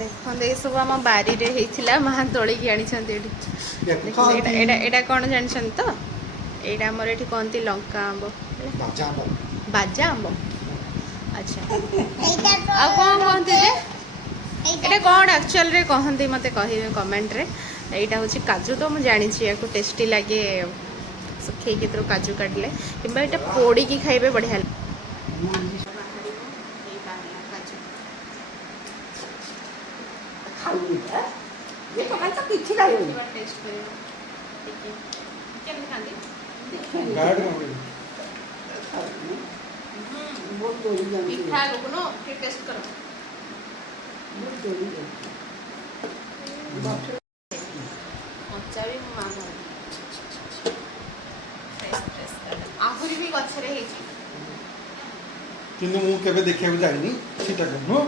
ଦେଖନ୍ତୁ ଏସବୁ ଆମ ବାରିରେ ହେଇଥିଲା ମାଆ ତୋଳିକି ଆଣିଛନ୍ତି ଏଠି। ଦେଖନ୍ତୁ ଏଇଟା କ'ଣ ଜାଣିଛନ୍ତି ତ? ଏଇଟା ଆମର ଏଠି କହନ୍ତି ଲଙ୍କା ଆମ୍ବ, ବାଜା ଆମ୍ବ। ଆଚ୍ଛା, ଆଉ କ'ଣ କୁହନ୍ତି ଯେ ଏଇଟା କ'ଣ ଆକ୍ଚୁଆଲିରେ କହନ୍ତି ମୋତେ କହିବେ କମେଣ୍ଟରେ। ଏଇଟା ହେଉଛି କାଜୁ, ତ ମୁଁ ଜାଣିଛି ୟାକୁ ଟେଷ୍ଟି ଲାଗେ ଶୁଖେଇକି ଏଥିରୁ କାଜୁ କାଟିଲେ, କିମ୍ବା ଏଇଟା ପୋଡ଼ିକି ଖାଇବେ ବଢ଼ିଆ ଲାଗେ। ଆହୁରି ବି ଗଛରେ ହେଇଛି କିନ୍ତୁ ମୁଁ କେବେ ଦେଖିବାକୁ ଯାଇନି ସେଟା ନୁହଁ।